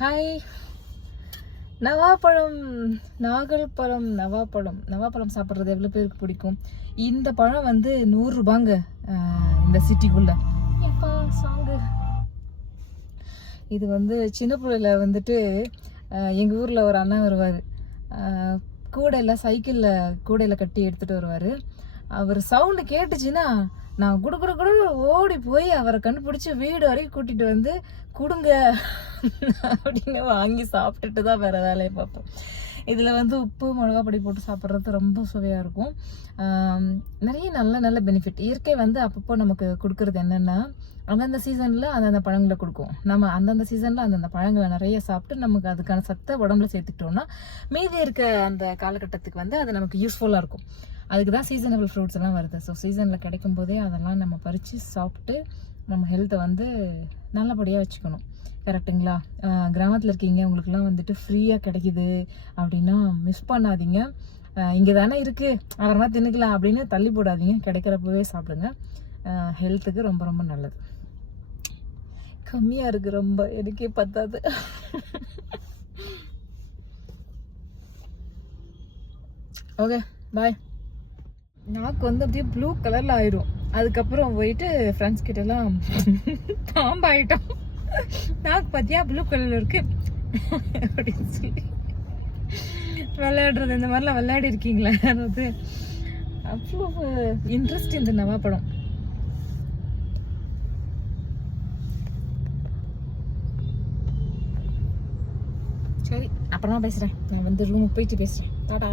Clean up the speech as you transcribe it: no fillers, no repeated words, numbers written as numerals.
Hi. நவாப்பழம், நாகல்பழம், நவாப்பழம் சாப்பிட்றது எவ்வளோ பேருக்கு பிடிக்கும்? இந்த பழம் வந்து 100 ரூபாங்க இந்த சிட்டிக்குள்ள. எப்பா சாங்கு. இது வந்து சின்ன பிள்ளையில வந்துட்டு எங்கள் ஊரில் ஒரு அண்ணன் வருவார். கூடையில் சைக்கிளில் கூடையில் கட்டி எடுத்துகிட்டு வருவார். அவர் சவுண்டு கேட்டுச்சுன்னா நான் குடு ஓடி போய் அவரை கண்டுபிடிச்சி வீடு வரைக்கும் கூட்டிகிட்டு வந்து கொடுங்க அப்படின்னு வாங்கி சாப்பிட்டுட்டு தான் வேறு வேலையை பார்ப்போம். இதில் வந்து உப்பு மிளகாப்பொடி போட்டு சாப்பிட்றது ரொம்ப சுவையாக இருக்கும். நிறைய நல்ல பெனிஃபிட். இயற்கை வந்து அப்பப்போ நமக்கு கொடுக்குறது என்னென்னா, அந்தந்த சீசனில் அந்தந்த பழங்களை கொடுக்கும். நம்ம அந்தந்த சீசனில் அந்தந்த பழங்களை நிறைய சாப்பிட்டு நமக்கு அதுக்கான சத்தை உடம்புல சேர்த்துக்கிட்டோம்னா மீதி இருக்க அந்த காலகட்டத்துக்கு வந்து அது நமக்கு யூஸ்ஃபுல்லாக இருக்கும். அதுக்கு தான் சீசனபிள் ஃப்ரூட்ஸ் எல்லாம் வருது. ஸோ சீசனில் கிடைக்கும் போதே அதெல்லாம் நம்ம பறித்து சாப்பிட்டு நம்ம ஹெல்த்தை வந்து நல்லபடியாக வச்சுக்கணும். கரெக்டுங்களா? கிராமத்தில் இருக்கீங்க, உங்களுக்குலாம் வந்துட்டு ஃப்ரீயாக கிடைக்கிது அப்படின்னா மிஸ் பண்ணாதீங்க. இங்கே தானே இருக்குது, அப்புறமா தின்னுக்கலாம் அப்படின்னு தள்ளி போடாதீங்க. கிடைக்கிறப்பவே சாப்பிடுங்க. ஹெல்த்துக்கு ரொம்ப நல்லது. கம்மியாக இருக்குது, ரொம்ப எனக்கே பத்தாது. ஓகே, பாய். நாக்கு வந்து அப்படியே ப்ளூ கலரில் ஆயிடும். அதுக்கப்புறம் போயிட்டு ஃப்ரெண்ட்ஸ் கிட்டலாம் பாம்பாயிட்டோம். நாக்கு பார்த்தியா ப்ளூ கலரில் இருக்கு அப்படின்னு சொல்லி விளையாடுறது. இந்த மாதிரிலாம் விளையாடி இருக்கீங்களா? அதாவது அவ்வளோ இன்ட்ரெஸ்ட் இந்த நவாப்பழம். சரி, அப்புறமா பேசுகிறேன். நான் வந்து ரூமுக்கு போயிட்டு பேசுகிறேன். டாடா.